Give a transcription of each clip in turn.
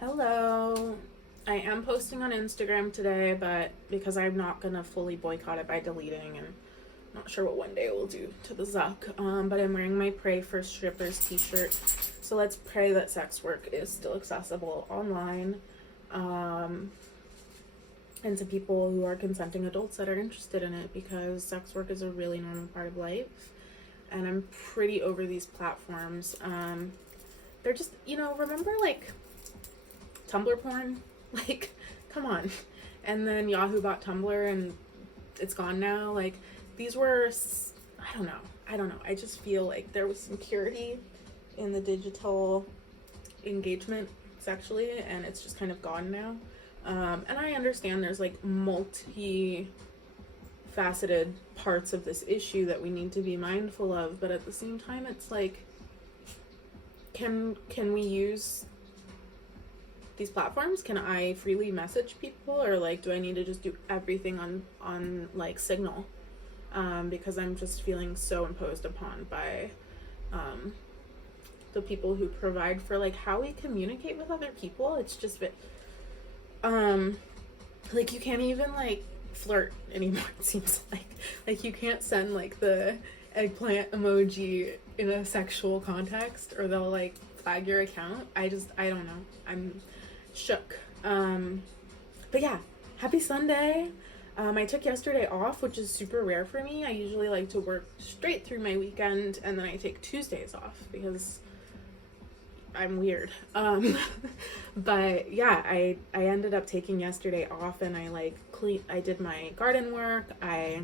Hello. I am posting on Instagram today, but because I'm not gonna fully boycott it by deleting, and not sure what one day will do to the Zuck. But I'm wearing my Pray for Strippers t-shirt. So let's pray that sex work is still accessible online. And to people who are consenting adults that are interested in it, because sex work is a really normal part of life. And I'm pretty over these platforms. They're just, remember like Tumblr porn? Like, come on. And then Yahoo bought Tumblr and it's gone now. Like, these were, I don't know. I just feel like there was some purity in the digital engagement sexually, and it's just kind of gone now. And I understand there's like multi-faceted parts of this issue that we need to be mindful of, but at the same time, it's like, can we use these platforms? Can I freely message people, or like do I need to just do everything on like Signal, because I'm just feeling so imposed upon by the people who provide for like how we communicate with other people. It's just like you can't even like flirt anymore, it seems like you can't send like the eggplant emoji in a sexual context or they'll like flag your account. I don't know, I'm shook. But yeah, happy Sunday. I took yesterday off, which is super rare for me. I usually like to work straight through my weekend, and then I take Tuesdays off because I'm weird. But yeah, I ended up taking yesterday off, and I did my garden work. I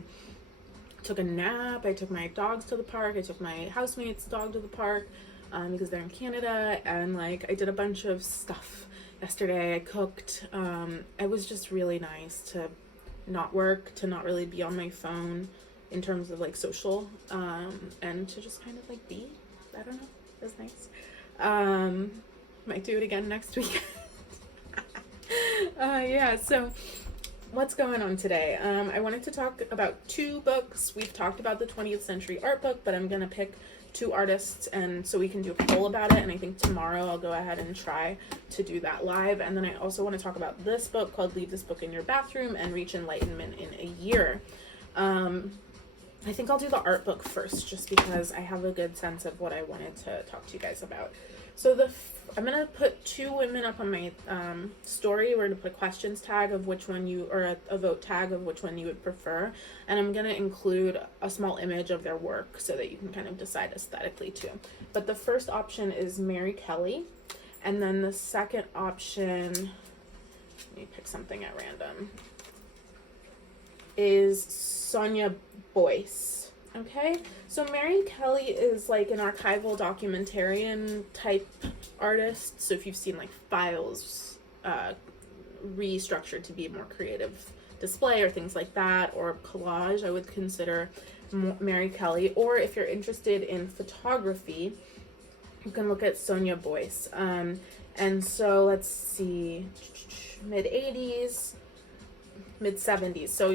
took a nap. I took my dogs to the park. I took my housemate's dog to the park, because they're in Canada, and like I did a bunch of stuff yesterday. I cooked. It was just really nice to not work, to not really be on my phone in terms of like social, and to just kind of like be. I don't know. It was nice. Might do it again next week. Yeah, so what's going on today? I wanted to talk about two books. We've talked about the 20th century art book, but I'm gonna pick two artists, and so we can do a poll about it, and I think tomorrow I'll go ahead and try to do that live. And then I also want to talk about this book called Leave This Book in Your Bathroom and Reach Enlightenment in a Year. I think I'll do the art book first, just because I have a good sense of what I wanted to talk to you guys about. So I'm gonna put two women up on my story. We're gonna put a questions tag of which one or a vote tag of which one you would prefer, and I'm gonna include a small image of their work so that you can kind of decide aesthetically too. But the first option is Mary Kelly, and then the second option, let me pick something at random, is Sonia Boyce. Okay, so Mary Kelly is like an archival documentarian type artist. So if you've seen like files restructured to be a more creative display or things like that, or collage, I would consider Mary Kelly. Or if you're interested in photography, you can look at Sonia Boyce. And so let's see, mid-80s, mid-70s. So,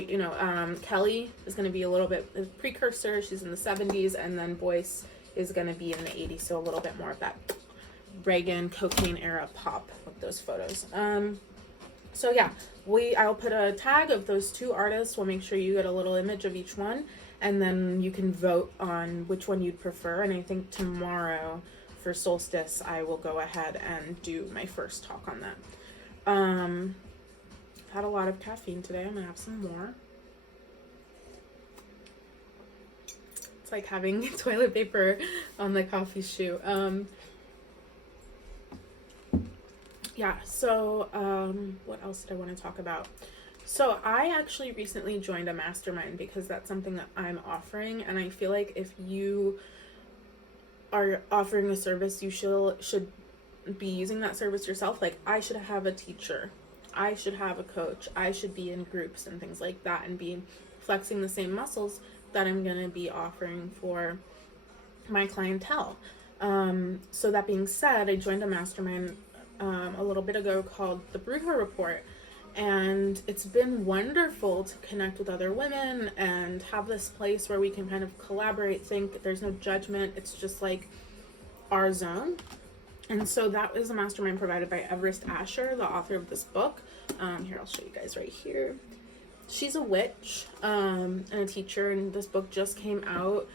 Kelly is going to be a little bit a precursor. She's in the 70s, and then Boyce is going to be in the 80s. So a little bit more of that Reagan cocaine era pop with those photos. So yeah, I'll put a tag of those two artists. We'll make sure you get a little image of each one, and then you can vote on which one you'd prefer. And I think tomorrow for Solstice, I will go ahead and do my first talk on that. Had a lot of caffeine today. I'm gonna have some more. It's like having toilet paper on the coffee shoe. Yeah, so what else did I want to talk about? So I actually recently joined a mastermind because that's something that I'm offering, and I feel like if you are offering a service, you should be using that service yourself. Like, I should have a teacher, I should have a coach, I should be in groups and things like that, and be flexing the same muscles that I'm going to be offering for my clientele. So that being said, I joined a mastermind a little bit ago called the Bruder Report, and it's been wonderful to connect with other women and have this place where we can kind of collaborate, think there's no judgment, it's just like our zone. And so that is a mastermind provided by Everest Asher, the author of this book. Here, I'll show you guys right here. She's a witch and a teacher, and this book just came out.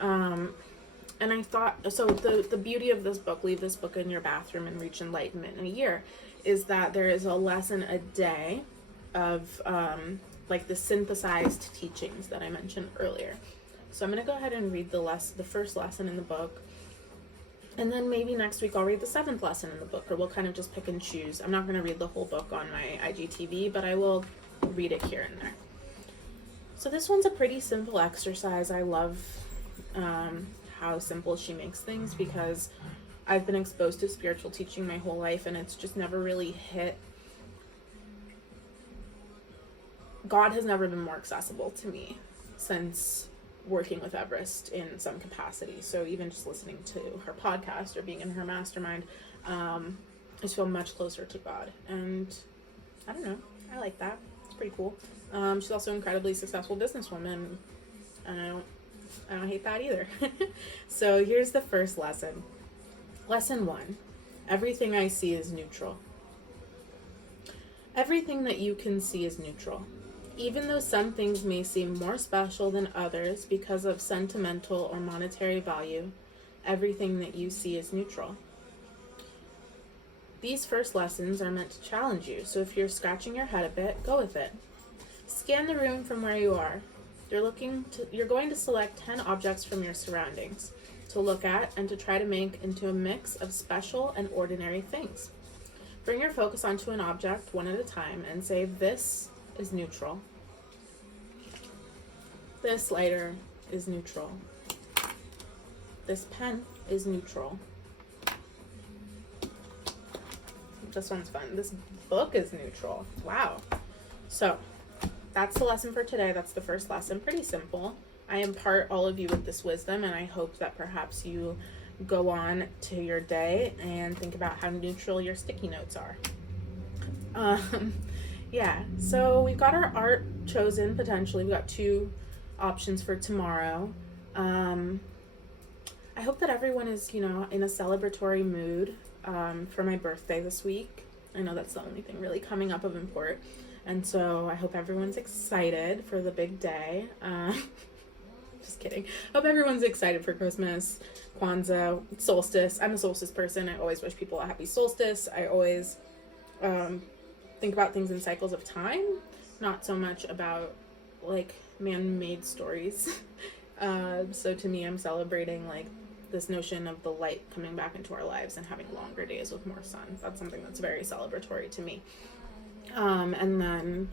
And I thought, so the beauty of this book, leave this book in your bathroom and reach enlightenment in a year, is that there is a lesson a day of like the synthesized teachings that I mentioned earlier. So I'm going to go ahead and read the first lesson in the book. And then maybe next week I'll read the 7th lesson in the book, or we'll kind of just pick and choose. I'm not going to read the whole book on my IGTV, but I will read it here and there. So this one's a pretty simple exercise. I love how simple she makes things, because I've been exposed to spiritual teaching my whole life, and it's just never really hit. God has never been more accessible to me since working with Everest in some capacity. So even just listening to her podcast or being in her mastermind, I just feel much closer to God. And I don't know, I like that. It's pretty cool. She's also an incredibly successful businesswoman, and I don't hate that either. So here's the first lesson. Lesson 1. Everything I see is neutral. Everything that you can see is neutral. Even though some things may seem more special than others because of sentimental or monetary value, everything that you see is neutral. These first lessons are meant to challenge you, so if you're scratching your head a bit, go with it. Scan the room from where you are. You're going to select 10 objects from your surroundings to look at and to try to make into a mix of special and ordinary things. Bring your focus onto an object one at a time and say, this is neutral. This lighter is neutral. This pen is neutral. This one's fun. This book is neutral. Wow. So that's the lesson for today. That's the first lesson. Pretty simple. I impart all of you with this wisdom, and I hope that perhaps you go on to your day and think about how neutral your sticky notes are. Yeah, so we've got our art chosen, potentially. We've got 2 options for tomorrow. I hope that everyone is, in a celebratory mood for my birthday this week. I know that's the only thing really coming up of import. And so I hope everyone's excited for the big day. Just kidding. Hope everyone's excited for Christmas, Kwanzaa, solstice. I'm a solstice person. I always wish people a happy solstice. I always think about things in cycles of time, not so much about like man-made stories. So to me, I'm celebrating like this notion of the light coming back into our lives and having longer days with more sun. That's something that's very celebratory to me. And then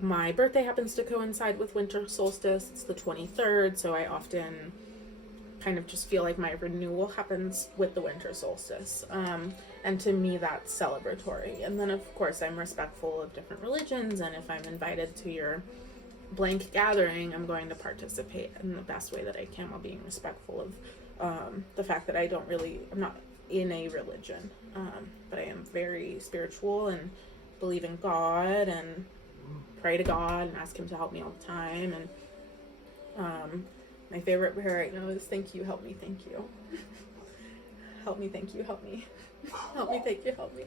my birthday happens to coincide with winter solstice. It's the 23rd, so I often kind of just feel like my renewal happens with the winter solstice. And to me, that's celebratory. And then, of course, I'm respectful of different religions, and if I'm invited to your blank gathering, I'm going to participate in the best way that I can while being respectful of the fact that I'm not in a religion, but I am very spiritual and believe in God and pray to God and ask Him to help me all the time. And my favorite prayer right now is, thank you, help me, thank you. Help me, thank you, help me. Help me, thank you, help me.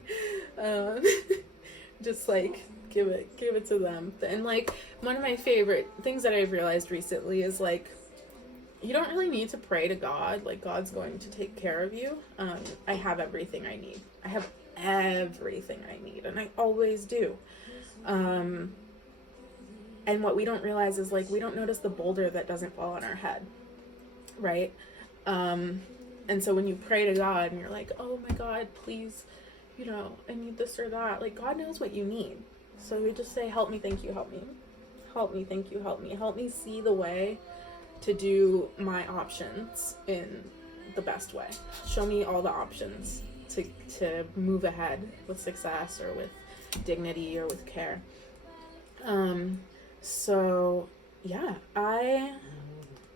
Just like give it to them. And like one of my favorite things that I've realized recently is like, you don't really need to pray to God. Like, God's going to take care of you. I have everything I need. I have everything I need, and I always do. And what we don't realize is like, we don't notice the boulder that doesn't fall on our head, right? And so when you pray to God and you're like, oh my God, please, I need this or that. Like, God knows what you need. So we just say, help me, thank you, help me. Help me, thank you, help me. Help me see the way to do my options in the best way. Show me all the options to move ahead with success or with dignity or with care. So yeah, I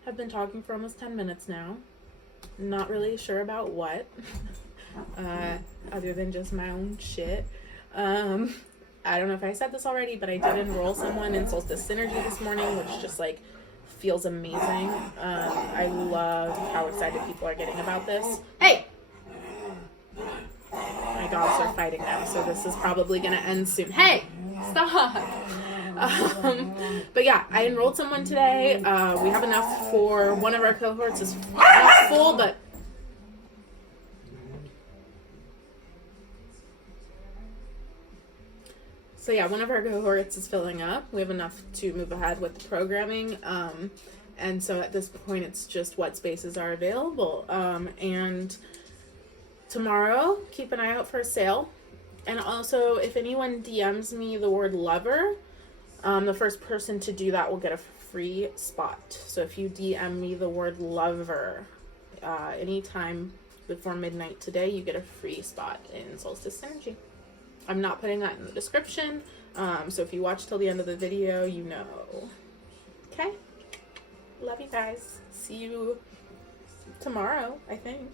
have been talking for almost 10 minutes now. Not really sure about what, other than just my own shit. I don't know if I said this already, but I did enroll someone in Solstice Synergy this morning, which just like feels amazing. I love how excited people are getting about this. Hey! dogs are fighting now, so this is probably going to end soon. Hey, stop. But yeah, I enrolled someone today. We have enough for one of our cohorts. Is not full, but so yeah, one of our cohorts is filling up. We have enough to move ahead with the programming. And so at this point, it's just what spaces are available. And tomorrow, keep an eye out for a sale. And also, if anyone DMs me the word lover, the first person to do that will get a free spot. So if you DM me the word lover anytime before midnight today, you get a free spot in Solstice Synergy. I'm not putting that in the description. So if you watch till the end of the video, you know. Okay? Love you guys. See you tomorrow, I think.